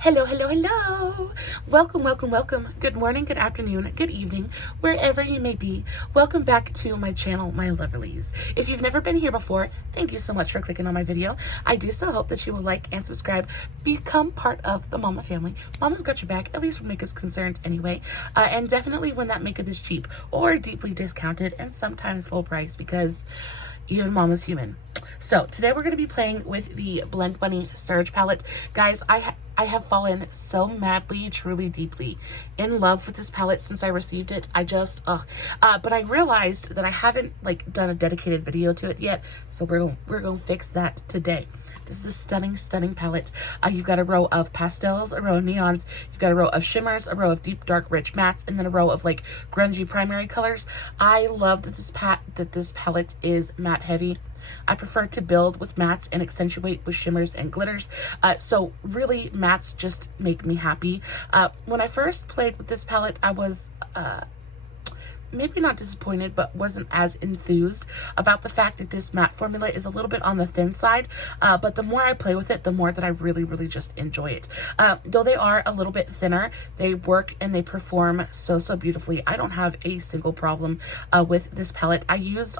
Hello, hello, hello. Welcome, welcome, welcome. Good morning, good afternoon, good evening, wherever you may be. Welcome back to my channel, my lovelies. If you've never been here before, thank you so much for clicking on my video. I do so hope that you will like and subscribe, become part of the Mama family. Mama's got your back, at least when makeup's concerned anyway. And definitely when that makeup is cheap or deeply discounted and sometimes full price, because even Mama's human. So today we're going to be playing with the Blend Bunny Surge palette. Guys, I have fallen so madly, truly, deeply in love with this palette since I received it. But I realized that I haven't done a dedicated video to it yet, so we're gonna fix that today. This is a stunning, stunning palette. You've got a row of pastels, a row of neons, you've got a row of shimmers, a row of deep, dark, rich mattes, and then a row of grungy primary colors. I love that this palette is matte heavy. I prefer to build with mattes and accentuate with shimmers and glitters. So really, mattes just make me happy. When I first played with this palette, I was maybe not disappointed, but wasn't as enthused about the fact that this matte formula is a little bit on the thin side. But the more I play with it, the more that I really, really just enjoy it. Though they are a little bit thinner, they work and they perform so, so beautifully. I don't have a single problem with this palette. I used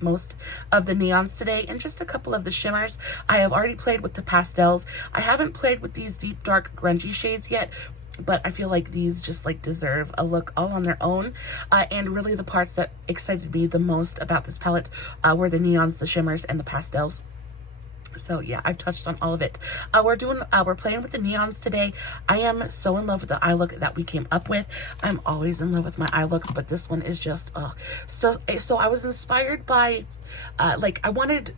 most of the neons today and just a couple of the shimmers. I have already played with the pastels. I haven't played with these deep, dark, grungy shades yet, but I feel like these just deserve a look all on their own. And really the parts that excited me the most about this palette were the neons, the shimmers, and the pastels. So yeah, I've touched on all of it. We're playing with the neons today. I am so in love with the eye look that we came up with. I'm always in love with my eye looks, but this one is just so I was inspired by I wanted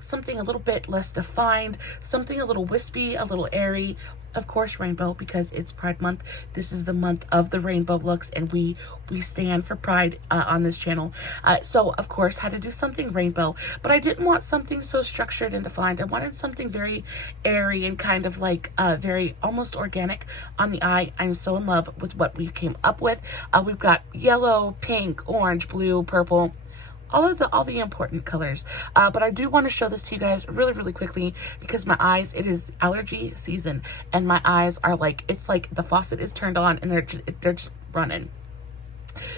something a little bit less defined, something a little wispy, a little airy. Of course, rainbow, because it's Pride Month. This is the month of the rainbow looks, and we stand for pride on this channel. So, of course, had to do something rainbow, but I didn't want something so structured and defined. I wanted something very airy and kind of very almost organic on the eye. I'm so in love with what we came up with. We've got yellow, pink, orange, blue, purple, all the important colors. But I do want to show this to you guys really, really quickly because my eyes, it is allergy season, and my eyes are it's like the faucet is turned on and they're just running.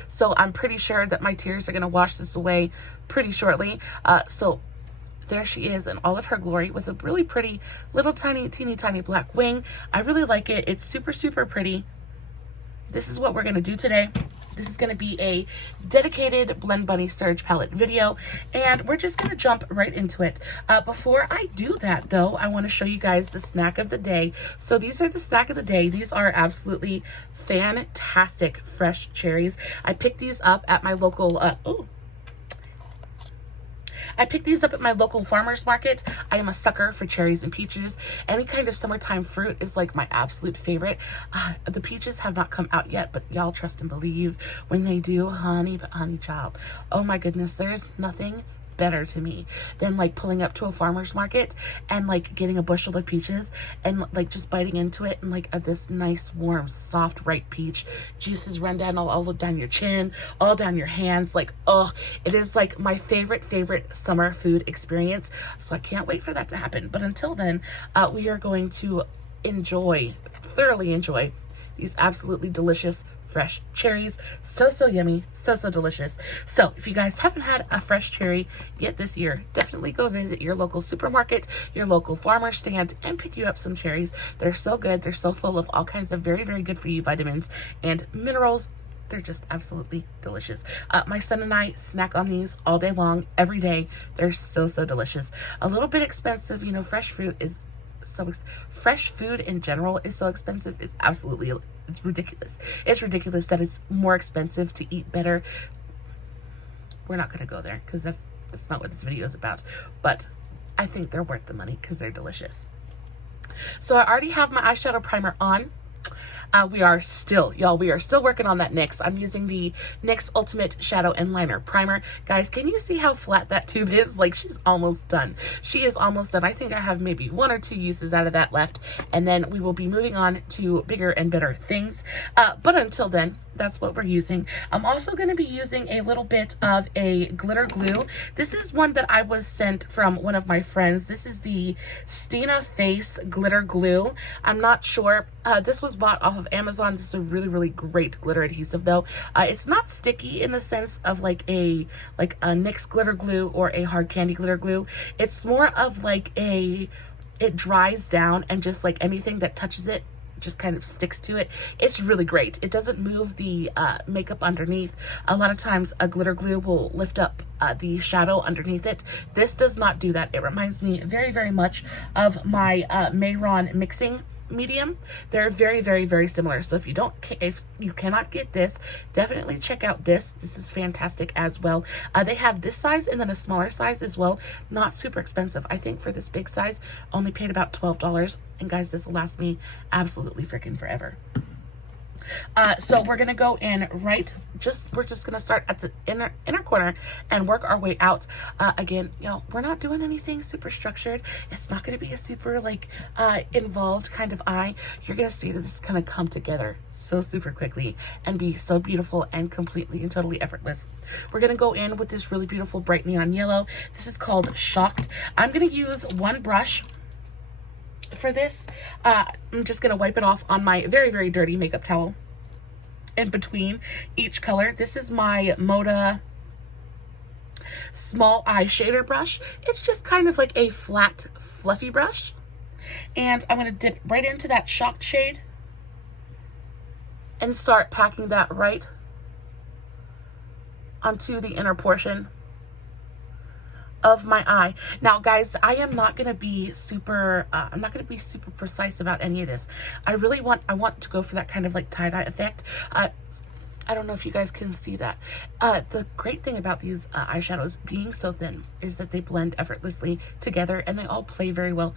So I'm pretty sure that my tears are going to wash this away pretty shortly. So there she is in all of her glory with a really pretty little teeny tiny black wing. I really like it. It's super, super pretty. This is what we're going to do today. This is going to be a dedicated Blend Bunny Surge palette video, and we're just going to jump right into it. Before I do that, though, I want to show you guys the snack of the day. So these are the snack of the day. These are absolutely fantastic fresh cherries. I picked these up at my local, farmer's market. I am a sucker for cherries and peaches. Any kind of summertime fruit is my absolute favorite. The peaches have not come out yet, but y'all trust and believe when they do, honey child. Oh my goodness, there's nothing better to me than pulling up to a farmer's market and getting a bushel of peaches and just biting into it and this nice warm soft ripe peach juices run down all down your chin, all down your hands. It is my favorite summer food experience. So I can't wait for that to happen. But until then, we are going to thoroughly enjoy these absolutely delicious fresh cherries. So yummy, so delicious. So if you guys haven't had a fresh cherry yet this year, definitely go visit your local supermarket, your local farmer stand, and pick you up some cherries. They're so good. They're so full of all kinds of very, very good for you vitamins and minerals. They're just absolutely delicious. My son and I snack on these all day long, every day. They're so delicious. A little bit expensive, fresh fruit is fresh food in general is so expensive. It's ridiculous. It's ridiculous that it's more expensive to eat better. We're not going to go there because that's not what this video is about. But I think they're worth the money because they're delicious. So I already have my eyeshadow primer on. We are still, y'all, we are still working on that NYX. I'm using the NYX Ultimate Shadow and Liner Primer. Guys, can you see how flat that tube is? Like, she's almost done. She is almost done. I think I have maybe 1 or 2 uses out of that left, and then we will be moving on to bigger and better things. But until then, that's what we're using. I'm also going to be using a little bit of a glitter glue. This is one that I was sent from one of my friends. This is the Stina Face Glitter Glue. I'm not sure. This was bought off of Amazon. This is a really, really great glitter adhesive though. It's not sticky in the sense of like a NYX glitter glue or a hard candy glitter glue. It's more of like it dries down and just like anything that touches it just kind of sticks to it. It's really great. It doesn't move the makeup underneath. A lot of times a glitter glue will lift up the shadow underneath it. This does not do that. It reminds me very, very much of my Mayron mixing medium. They're very, very, very similar. So if you cannot get this, definitely check out this. This is fantastic as well. They have this size and then a smaller size as well. Not super expensive. I think for this big size, only paid about $12. And guys, this will last me absolutely freaking forever. So we're gonna go in we're just gonna start at the inner corner and work our way out. Again, you know, we're not doing anything super structured. It's not gonna be a super like involved kind of eye. You're gonna see that this is gonna come together so super quickly and be so beautiful and completely and totally effortless. We're gonna go in with this really beautiful bright neon yellow. This is called Shocked. I'm gonna use one brush for this. I'm just gonna wipe it off on my very, very dirty makeup towel in between each color. This is my Moda small eye shader brush. It's just kind of like a flat, fluffy brush. And I'm gonna dip right into that Shocked shade and start packing that right onto the inner portion of my eye. Now guys, I am not going to be super I'm not going to be super precise about any of this. I want to go for that kind of like tie-dye effect. I don't know if you guys can see that. The great thing about these eyeshadows being so thin is that they blend effortlessly together and they all play very well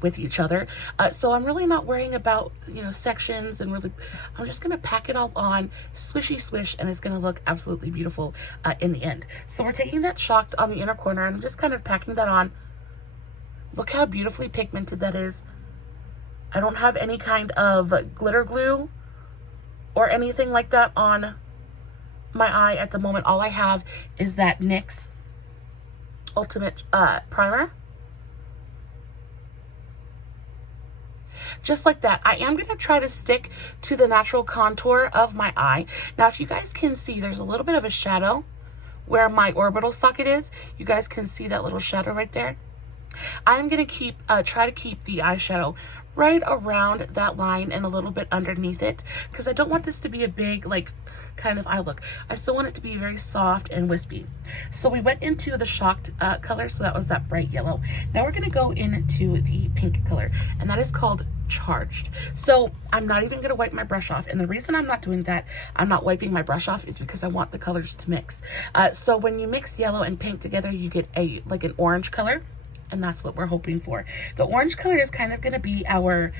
with each other. So I'm really not worrying about, you know, sections, and really I'm just gonna pack it all on, swishy swish, and it's gonna look absolutely beautiful in the end. So we're taking that Shocked on the inner corner and I'm just kind of packing that on. Look how beautifully pigmented that is. I don't have any kind of glitter glue or anything like that on my eye at the moment. All I have is that NYX Ultimate Primer. Just like that. I am going to try to stick to the natural contour of my eye. Now, if you guys can see, there's a little bit of a shadow where my orbital socket is. You guys can see that little shadow right there. I'm going to try to keep the eyeshadow right around that line and a little bit underneath it, because I don't want this to be a big like kind of eye look. I still want it to be very soft and wispy. So we went into the Shocked color, so that was that bright yellow. Now we're going to go into the pink color, and that is called Charged. So I'm not even going to wipe my brush off, and the reason I'm not doing that, I'm not wiping my brush off, is because I want the colors to mix. So when you mix yellow and pink together, you get like an orange color. And that's what we're hoping for. The orange color is kind of going to be our,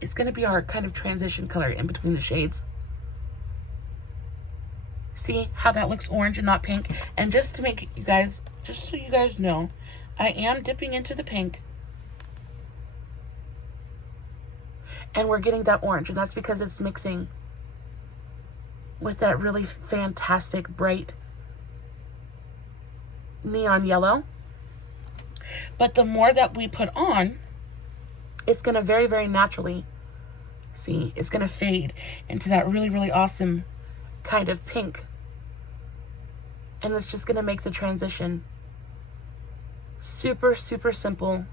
it's going to be our kind of transition color in between the shades. See how that looks orange and not pink? And just to make you guys, just so you guys know, I am dipping into the pink. And we're getting that orange, and that's because it's mixing with that really fantastic bright neon yellow. But the more that we put on, it's going to very, very naturally, see, it's going to fade into that really, really awesome kind of pink. And it's just going to make the transition super, super simple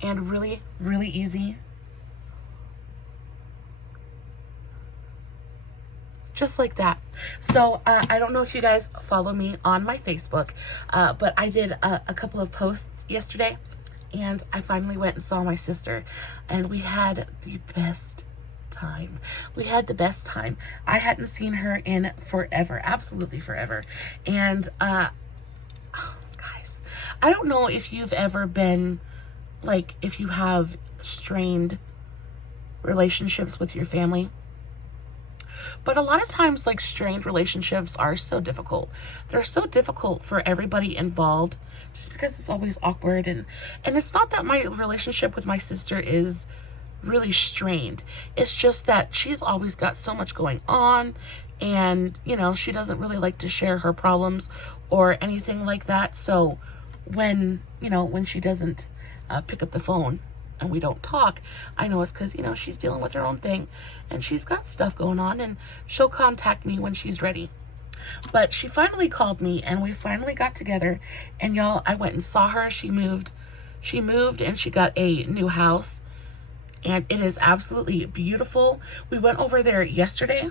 and really, really easy. Just like that. So I don't know if you guys follow me on my Facebook, but I did a couple of posts yesterday, and I finally went and saw my sister, and we had the best time. We had the best time. I hadn't seen her in forever, absolutely forever. And guys, I don't know if you've ever been like, if you have strained relationships with your family. But a lot of times, like, strained relationships are so difficult. They're so difficult for everybody involved just because it's always awkward. And it's not that my relationship with my sister is really strained. It's just that she's always got so much going on, and, you know, she doesn't really like to share her problems or anything like that. So when, you know, when she doesn't pick up the phone and we don't talk, I know it's because, you know, she's dealing with her own thing and she's got stuff going on, and she'll contact me when she's ready. But she finally called me and we finally got together, and y'all, I went and saw her. She moved and she got a new house, and it is absolutely beautiful. We went over there yesterday,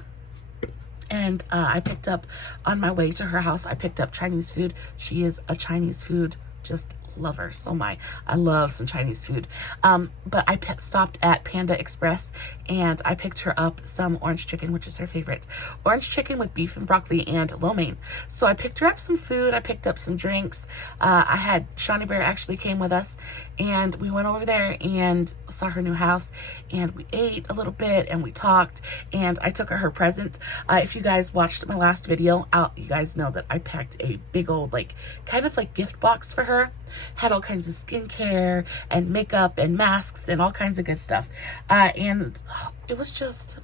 and I picked up, on my way to her house, I picked up Chinese food. She is a Chinese food just lover. So I love some Chinese food. But I stopped at Panda Express and I picked her up some orange chicken, which is her favorite. Orange chicken with beef and broccoli and lo mein. So I picked her up some food. I picked up some drinks. I had Shawnee Bear actually came with us, and we went over there and saw her new house, and we ate a little bit and we talked, and I took her present. If you guys watched my last video, you guys know that I packed a big old, like, kind of like gift box for her. Had all kinds of skincare and makeup and masks and all kinds of good stuff. And it was just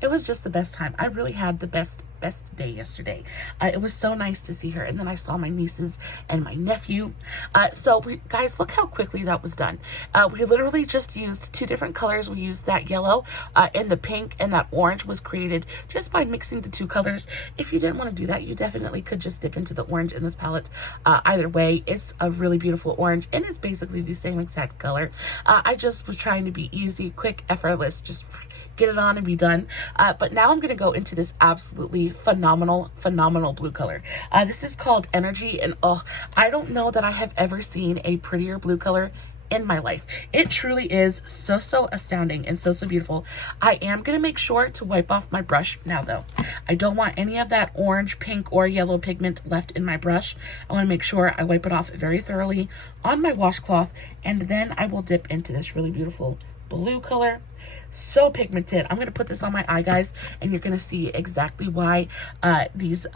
the best time. I really had the best day yesterday. It was so nice to see her. And then I saw my nieces and my nephew. Guys, look how quickly that was done. We literally just used 2 different colors. We used that yellow and the pink, and that orange was created just by mixing the 2 colors. If you didn't want to do that, you definitely could just dip into the orange in this palette. Either way, it's a really beautiful orange, and it's basically the same exact color. I just was trying to be easy, quick, effortless, just get it on and be done. But now I'm going to go into this absolutely phenomenal blue color. This is called Energy, and I don't know that I have ever seen a prettier blue color in my life. It truly is so astounding and so beautiful. I am going to make sure to wipe off my brush now, though. I don't want any of that orange, pink, or yellow pigment left in my brush. I want to make sure I wipe it off very thoroughly on my washcloth, and then I will dip into this really beautiful blue color. So pigmented. I'm going to put this on my eye, guys, and you're going to see exactly why this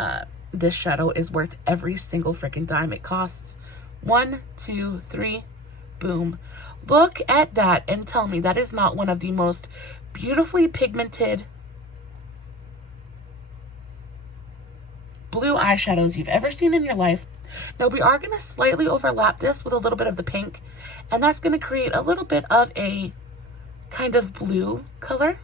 shadow is worth every single freaking dime it costs. 1, 2, 3, boom. Look at that and tell me that is not one of the most beautifully pigmented blue eyeshadows you've ever seen in your life. Now we are going to slightly overlap this with a little bit of the pink, and that's going to create a little bit of a kind of blue color.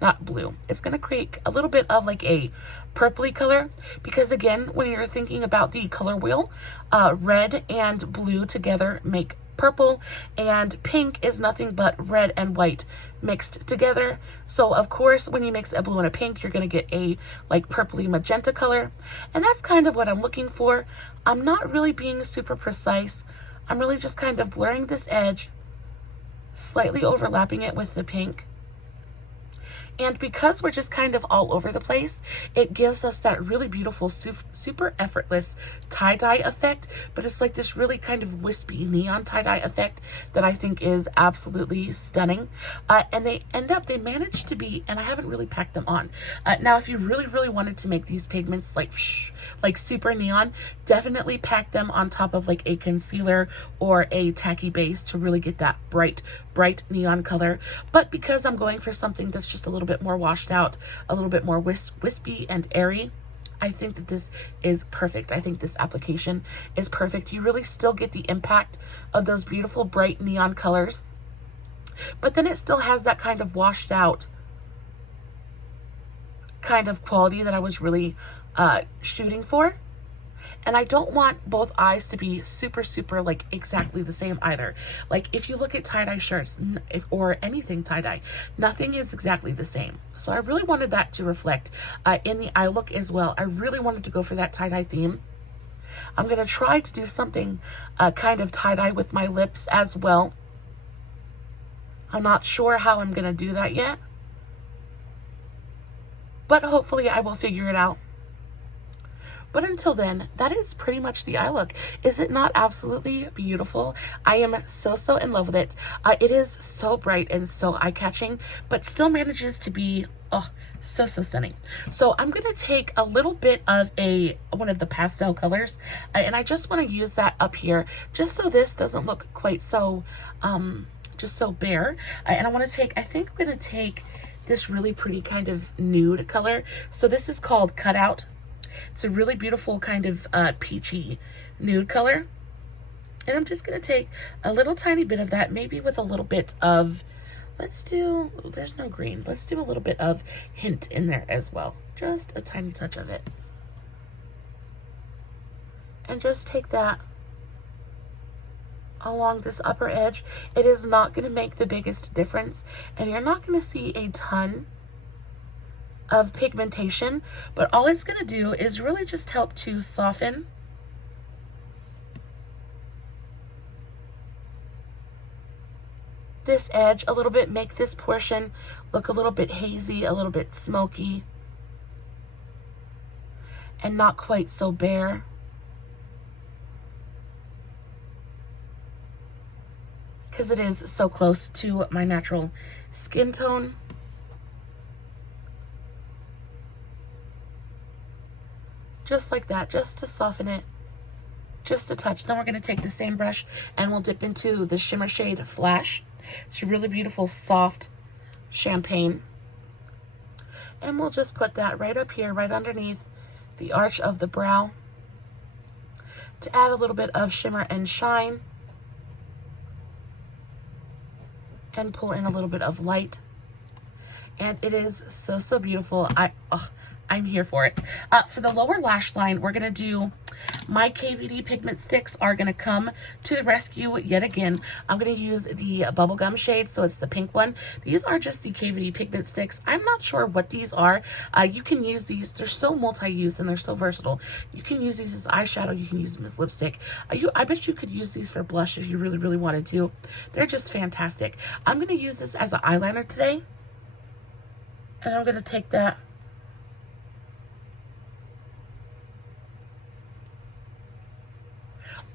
Not blue. It's going to create a little bit of like a purpley color, because again, when you're thinking about the color wheel, red and blue together make purple, and pink is nothing but red and white mixed together. So of course, when you mix a blue and a pink, you're going to get a like purpley magenta color, and that's kind of what I'm looking for. I'm not really being super precise. I'm really just kind of blurring this edge, slightly overlapping it with the pink. And because we're just kind of all over the place, it gives us that really beautiful, super effortless tie-dye effect. But it's like this really kind of wispy neon tie-dye effect that I think is absolutely stunning. And they managed to be, and I haven't really packed them on. Now, if you really wanted to make these pigments like super neon, definitely pack them on top of like a concealer or a tacky base to really get that bright neon color. But because I'm going for something that's just a little bit more washed out, a little bit more wispy and airy, I think that this is perfect. I think this application is perfect. You really still get the impact of those beautiful bright neon colors, but then it still has that kind of washed out kind of quality that I was really shooting for. And I don't want both eyes to be super like exactly the same either. Like if you look at tie-dye shirts or anything tie-dye, nothing is exactly the same. So I really wanted that to reflect in the eye look as well. I really wanted to go for that tie-dye theme. I'm going to try to do something kind of tie-dye with my lips as well. I'm not sure how I'm going to do that yet, but hopefully I will figure it out. But until then, that is pretty much the eye look. Is it not absolutely beautiful? I am so in love with it. It is so bright and so eye-catching, but still manages to be, oh, so stunning. So I'm going to take a little bit of one of the pastel colors, and I just want to use that up here, just so this doesn't look quite so, just so bare. And I want to take, I think I'm going to take this really pretty kind of nude color. So this is called Cutout. It's a really beautiful kind of peachy nude color. And I'm just going to take a little tiny bit of that, maybe with a little bit of, let's do, there's no green. Let's do a little bit of hint in there as well. Just a tiny touch of it. And just take that along this upper edge. It is not going to make the biggest difference, and you're not going to see a ton of pigmentation, but all it's going to do is really just help to soften this edge a little bit, make this portion look a little bit hazy, a little bit smoky, and not quite so bare. Because it is so close to my natural skin tone. Just like that, just to soften it, just a touch. Then we're going to take the same brush and we'll dip into the shimmer shade Flash. It's a really beautiful, soft champagne. And we'll just put that right up here, right underneath the arch of the brow, to add a little bit of shimmer and shine. And pull in a little bit of light. And it is so beautiful. I'm here for it. For the lower lash line, we're going to do, my KVD Pigment Sticks are going to come to the rescue yet again. I'm going to use the bubblegum shade, so it's the pink one. These are just the KVD Pigment Sticks. I'm not sure what these are. You can use these. They're so multi-use and they're so versatile. You can use these as eyeshadow. You can use them as lipstick. I bet you could use these for blush if you really wanted to. They're just fantastic. I'm going to use this as an eyeliner today. And I'm going to take that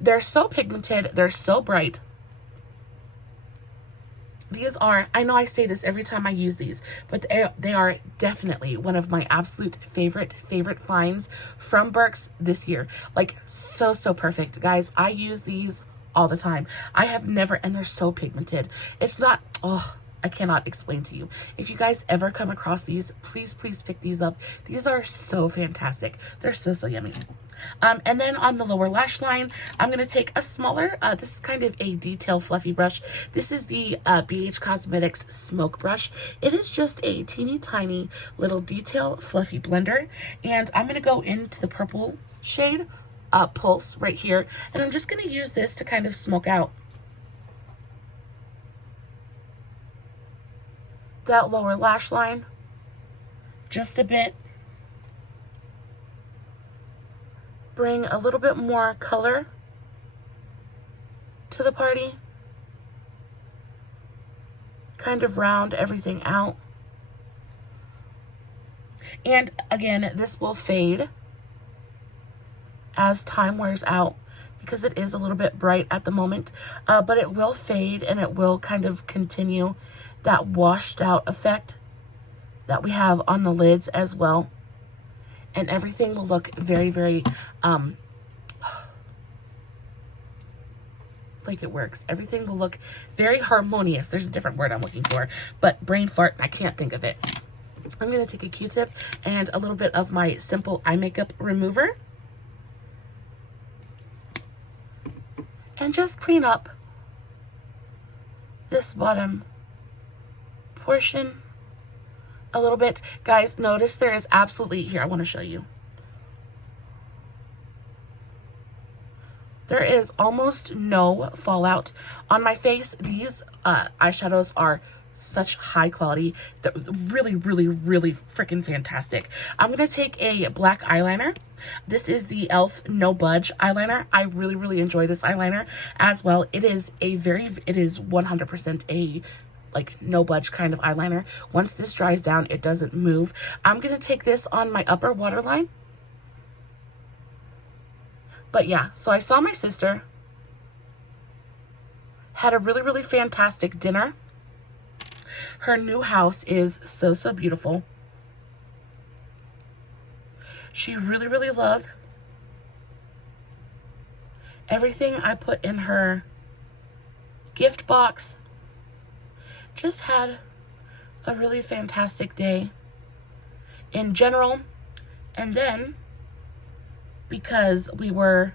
They're so pigmented. They're so bright. These are, I know I say this every time I use these, but they are definitely one of my absolute favorite finds from Burke's this year. Like, so perfect. Guys, I use these all the time. I have never, and they're so pigmented. It's not, oh, I cannot explain to you. If you guys ever come across these, please pick these up. These are so fantastic. They're so yummy. And then on the lower lash line, I'm going to take a smaller, this is kind of a detail fluffy brush. This is the BH Cosmetics Smoke Brush. It is just a teeny tiny little detail fluffy blender. And I'm going to go into the purple shade, Pulse, right here. And I'm just going to use this to kind of smoke out that lower lash line just a bit. Bring a little bit more color to the party. Kind of round everything out. And again, this will fade as time wears out because it is a little bit bright at the moment. But it will fade and it will kind of continue that washed out effect that we have on the lids as well. And everything will look very like it works. Everything will look very harmonious. There's a different word I'm looking for, but brain fart, I can't think of it. I'm going to take a Q-tip and a little bit of my simple eye makeup remover and just clean up this bottom portion a little bit. Guys, notice there is absolutely, here, I want to show you. There is almost no fallout on my face. These eyeshadows are such high quality. They're really freaking fantastic. I'm going to take a black eyeliner. This is the e.l.f. No Budge Eyeliner. I really enjoy this eyeliner as well. It is 100% a like no budge kind of eyeliner. Once this dries down, it doesn't move. I'm going to take this on my upper waterline But yeah, so I saw my sister, had a really, really fantastic dinner. Her new house is so, so beautiful. She really, really loved everything I put in her gift box. Just had a really fantastic day in general. And then, because we were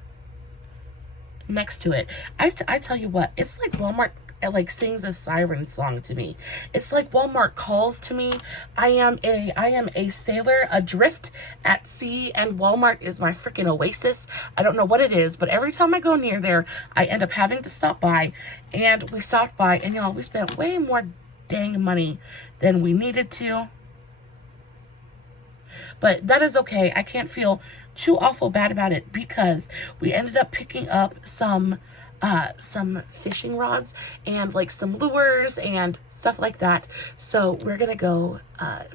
next to it, I tell you what, it's like Walmart like sings a siren song to me. It's like Walmart calls to me. I am a sailor adrift at sea, and Walmart is my freaking oasis. I don't know what it is, but every time I go near there, I end up having to stop by. And we stopped by, and y'all, we spent way more dang money than we needed to. But that is okay. I can't feel too awful bad about it, because we ended up picking up some fishing rods and like some lures and stuff like that. So we're gonna go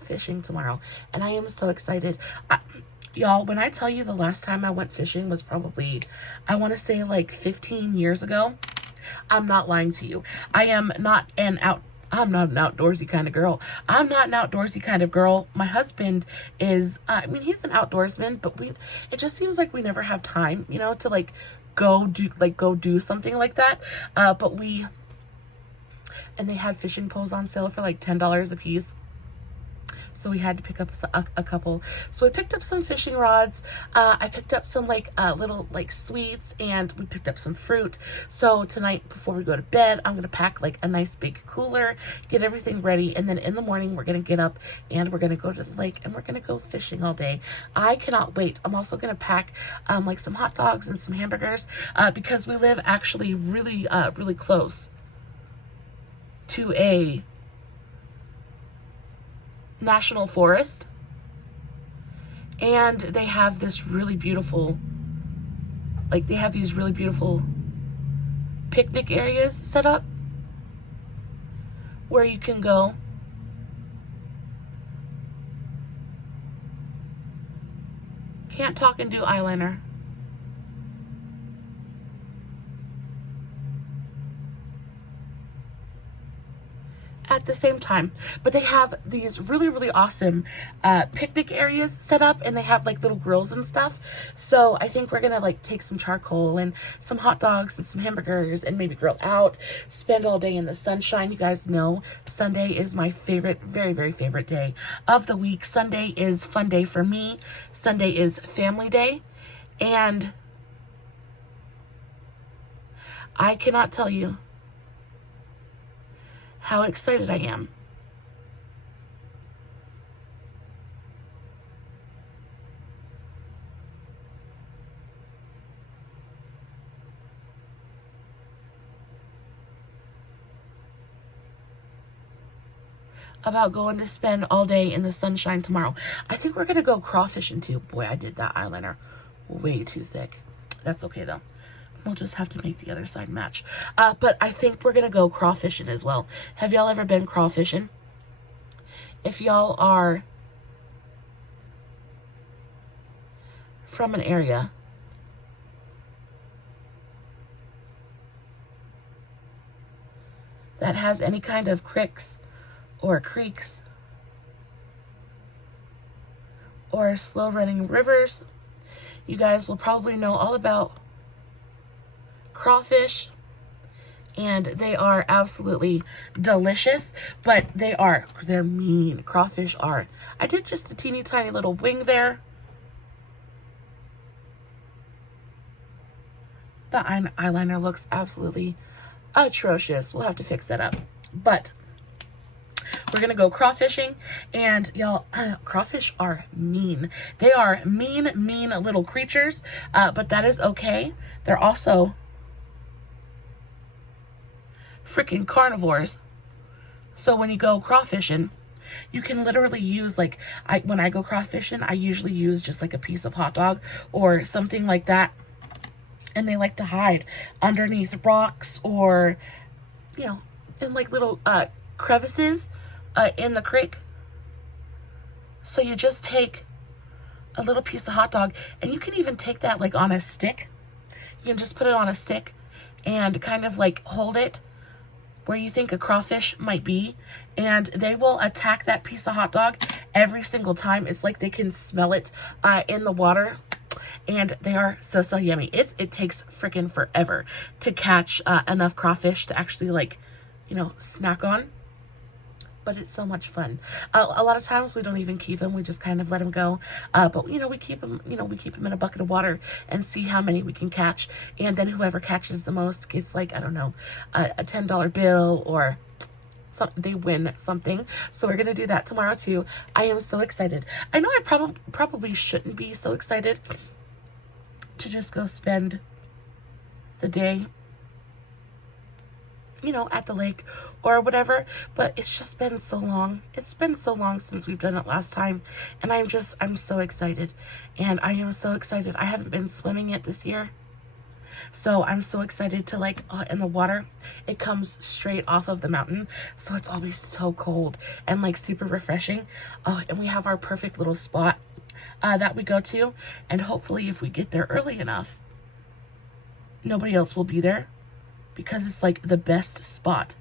fishing tomorrow, and I am so excited. Y'all, when I tell you the last time I went fishing was probably, I want to say like 15 years ago. I'm not lying to you. I'm not an outdoorsy kind of girl. I'm not an outdoorsy kind of girl. My husband is, I mean, he's an outdoorsman, but it just seems like we never have time, you know, to like go do something like that. And they had fishing poles on sale for like $10 a piece. So we had to pick up a couple. So we picked up some fishing rods. I picked up some like little like sweets, and we picked up some fruit. So tonight before we go to bed, I'm going to pack like a nice big cooler, get everything ready. And then in the morning, we're going to get up and we're going to go to the lake, and we're going to go fishing all day. I cannot wait. I'm also going to pack like some hot dogs and some hamburgers because we live actually really, really close to a national forest, and they have this really beautiful, like they have these really beautiful picnic areas set up where you can go can't talk and do eyeliner. At the same time, but they have these really, really awesome picnic areas set up, and they have like little grills and stuff. So I think we're gonna like take some charcoal and some hot dogs and some hamburgers and maybe grill out, spend all day in the sunshine. You guys know Sunday is my favorite, very, very favorite day of the week. Sunday is fun day for me. Sunday is family day, and I cannot tell you how excited I am. About going to spend all day in the sunshine tomorrow. I think we're gonna go crawfishing too. Boy, I did that eyeliner way too thick. That's okay though. We'll just have to make the other side match. But I think we're going to go crawfishing as well. Have y'all ever been crawfishing? If y'all are from an area that has any kind of cricks or creeks or slow running rivers, you guys will probably know all about crawfish, and they are absolutely delicious, but they're mean. Crawfish are. I did just a teeny tiny little wing there. The eyeliner looks absolutely atrocious. We'll have to fix that up, but we're gonna go crawfishing, and y'all, crawfish are mean. They are mean little creatures, but that is okay. They're also freaking carnivores. So when you go crawfishing, you can literally use like, when I go crawfishing, I usually use just like a piece of hot dog or something like that, and they like to hide underneath rocks or, you know, in like little crevices in the creek. So you just take a little piece of hot dog, and you can even take that like on a stick You can just put it on a stick and kind of like hold it where you think a crawfish might be, and they will attack that piece of hot dog every single time. It's like they can smell it in the water, and they are so yummy. It takes freaking forever to catch enough crawfish to actually, like, you know, snack on. But it's so much fun. A lot of times we don't even keep them. We just kind of let them go. But, you know, we keep them, we keep them in a bucket of water and see how many we can catch. And then whoever catches the most gets, like, I don't know, a $10 bill, or they win something. So we're going to do that tomorrow too. I am so excited. I know I probably shouldn't be so excited to just go spend the day, you know, at the lake or whatever, but it's just been so long. It's been so long since we've done it last time, and I'm so excited. And I am so excited. I haven't been swimming yet this year, so I'm so excited to, like, in the water. It comes straight off of the mountain, so it's always so cold and, like, super refreshing. And we have our perfect little spot that we go to, and hopefully if we get there early enough, nobody else will be there, because it's like the best spot.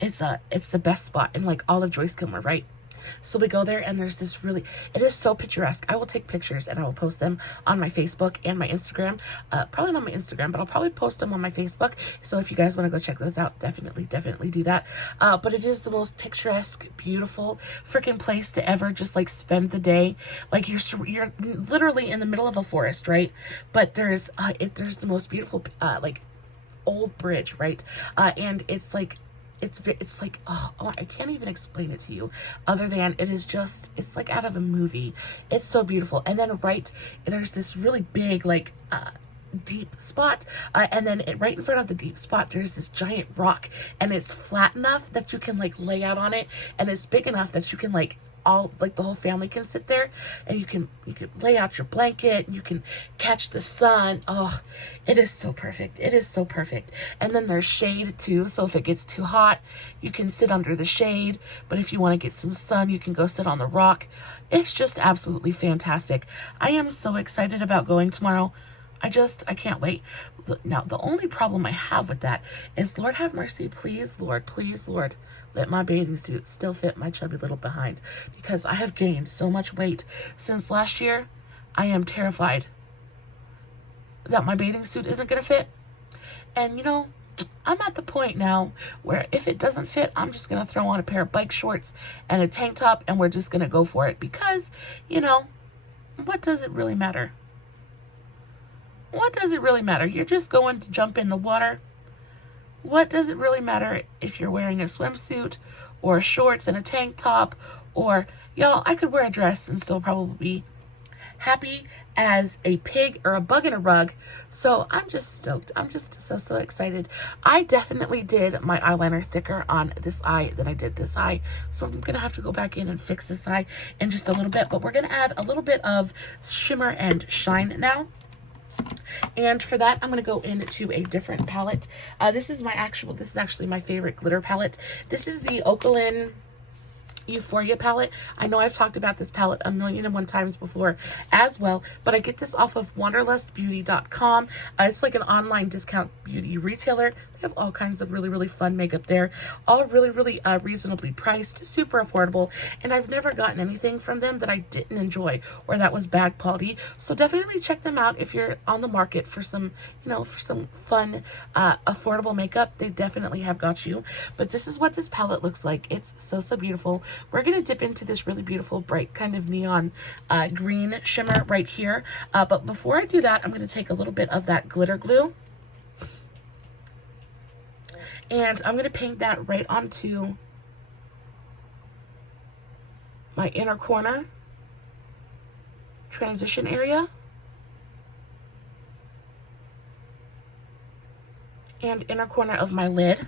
It's the best spot in, like, all of Joyce Gilmer, right? So we go there, and there's this it is so picturesque. I will take pictures and I will post them on my Facebook and my Instagram. Probably not my Instagram, but I'll probably post them on my Facebook. So if you guys want to go check those out, definitely do that. But it is the most picturesque, beautiful freaking place to ever just, like, spend the day. Like, you're literally in the middle of a forest, right? But there's the most beautiful, like, old bridge, right? And it's like, it's like, oh, I can't even explain it to you, other than it's like out of a movie. It's so beautiful. And then there's this really big, like, deep spot, and then right in front of the deep spot there's this giant rock, and it's flat enough that you can, like, lay out on it, and it's big enough that you can, like, the whole family can sit there, and you can lay out your blanket, and you can catch the sun. Oh, it is so perfect. It is so perfect. And then there's shade too, so if it gets too hot, you can sit under the shade, but if you want to get some sun, you can go sit on the rock. It's just absolutely fantastic. I am so excited about going tomorrow. I can't wait. Now, the only problem I have with that is, Lord have mercy, please, Lord, let my bathing suit still fit my chubby little behind, because I have gained so much weight since last year. I am terrified that my bathing suit isn't going to fit. And, you know, I'm at the point now where if it doesn't fit, I'm just going to throw on a pair of bike shorts and a tank top, and we're just going to go for it, because, you know, what does it really matter? What does it really matter? You're just going to jump in the water. What does it really matter if you're wearing a swimsuit or shorts and a tank top? Or, y'all, I could wear a dress and still probably be happy as a pig or a bug in a rug. So I'm just stoked. I'm just so excited. I definitely did my eyeliner thicker on this eye than I did this eye. So I'm going to have to go back in and fix this eye in just a little bit. But we're going to add a little bit of shimmer and shine now. And for that, I'm going to go into a different palette. This is actually my favorite glitter palette. This is the Okalan Euphoria palette. I know I've talked about this palette a million and one times before as well, but I get this off of wanderlustbeauty.com. It's like an online discount beauty retailer. They have all kinds of really fun makeup there, all really reasonably priced, super affordable, and I've never gotten anything from them that I didn't enjoy or that was bad quality. So definitely check them out if you're on the market for some, for some fun, affordable makeup. They definitely have got you. But this is what this palette looks like. It's so beautiful. We're going to dip into this really beautiful, bright kind of neon green shimmer right here. But before I do that, I'm going to take a little bit of that glitter glue. And I'm going to paint that right onto my inner corner transition area. And inner corner of my lid.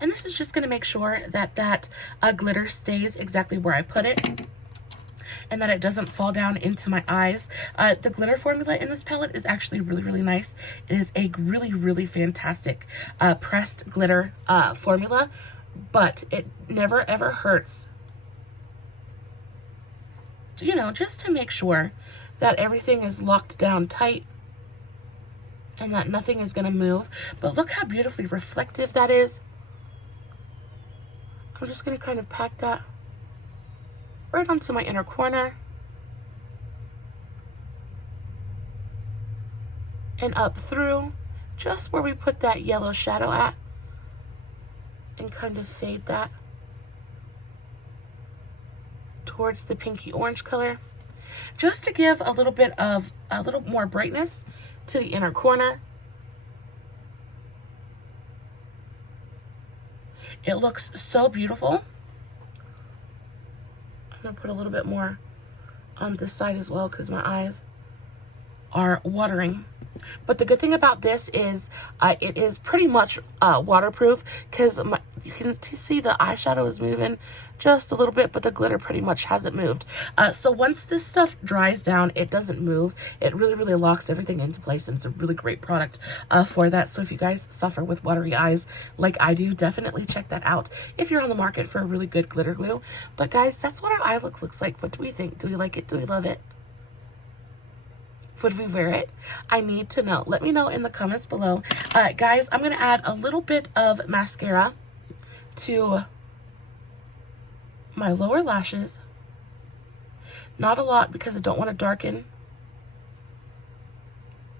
And this is just going to make sure that that glitter stays exactly where I put it, and that it doesn't fall down into my eyes. The glitter formula in this palette is actually really nice. It is a really fantastic pressed glitter formula, but it never ever hurts, just to make sure that everything is locked down tight and that nothing is going to move. But look how beautifully reflective that is. I'm just going to kind of pack that right onto my inner corner and up through just where we put that yellow shadow at, and kind of fade that towards the pinky orange color, just to give a little more brightness to the inner corner. It looks so beautiful. I'm gonna put a little bit more on this side as well because my eyes are watering. But the good thing about this is it is pretty much waterproof, because you can see the eyeshadow is moving just a little bit, but the glitter pretty much hasn't moved. So once this stuff dries down, it doesn't move. It really, really locks everything into place, and it's a really great product for that. So if you guys suffer with watery eyes like I do, definitely check that out if you're on the market for a really good glitter glue. But guys, that's what our eye look looks like. What do we think? Do we like it? Do we love it? Would we wear it? I need to know. Let me know in the comments below. Guys, I'm going to add a little bit of mascara to my lower lashes. Not a lot, because I don't want to darken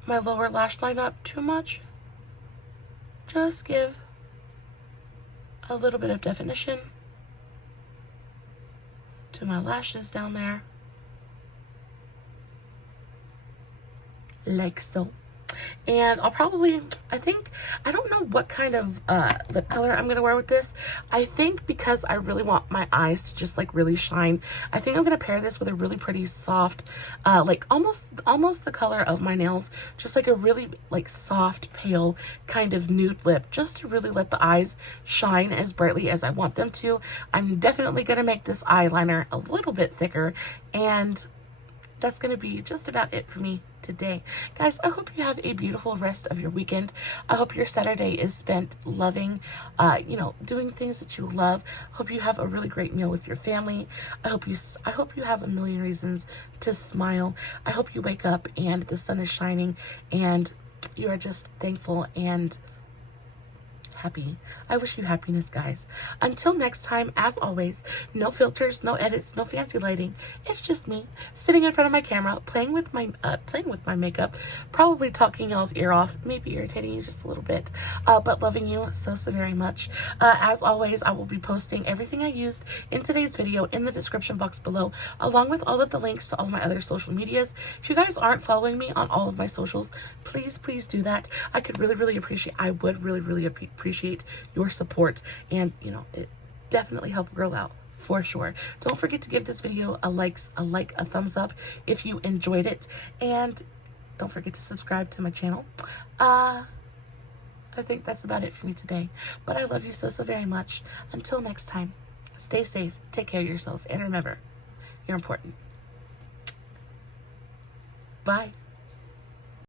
my lower lash line up too much. Just give a little bit of definition to my lashes down there. Like so. And I'll probably, I don't know what kind of lip color I'm gonna wear with this. I think because I really want my eyes to just like really shine, I think I'm gonna pair this with a really pretty soft, like almost the color of my nails, just like a really like soft, pale kind of nude lip, just to really let the eyes shine as brightly as I want them to. I'm definitely gonna make this eyeliner a little bit thicker, and that's gonna be just about it for me today. Guys, I hope you have a beautiful rest of your weekend. I hope your Saturday is spent loving, doing things that you love. Hope you have a really great meal with your family. I hope you have a million reasons to smile. I hope you wake up and the sun is shining and you are just thankful and happy. I wish you happiness, guys. Until next time, as always, no filters, no edits, no fancy lighting. It's just me sitting in front of my camera, playing with my makeup, probably talking y'all's ear off, maybe irritating you just a little bit, but loving you so very much. As always, I will be posting everything I used in today's video in the description box below, along with all of the links to all of my other social medias. If you guys aren't following me on all of my socials, please do that. I could really appreciate, I would really appreciate your support, and it definitely help a girl out for sure. Don't forget to give this video a thumbs up if you enjoyed it, and don't forget to subscribe to my channel. I think that's about it for me today, but I love you so very much. Until next time, stay safe, take care of yourselves, and remember, you're important. Bye.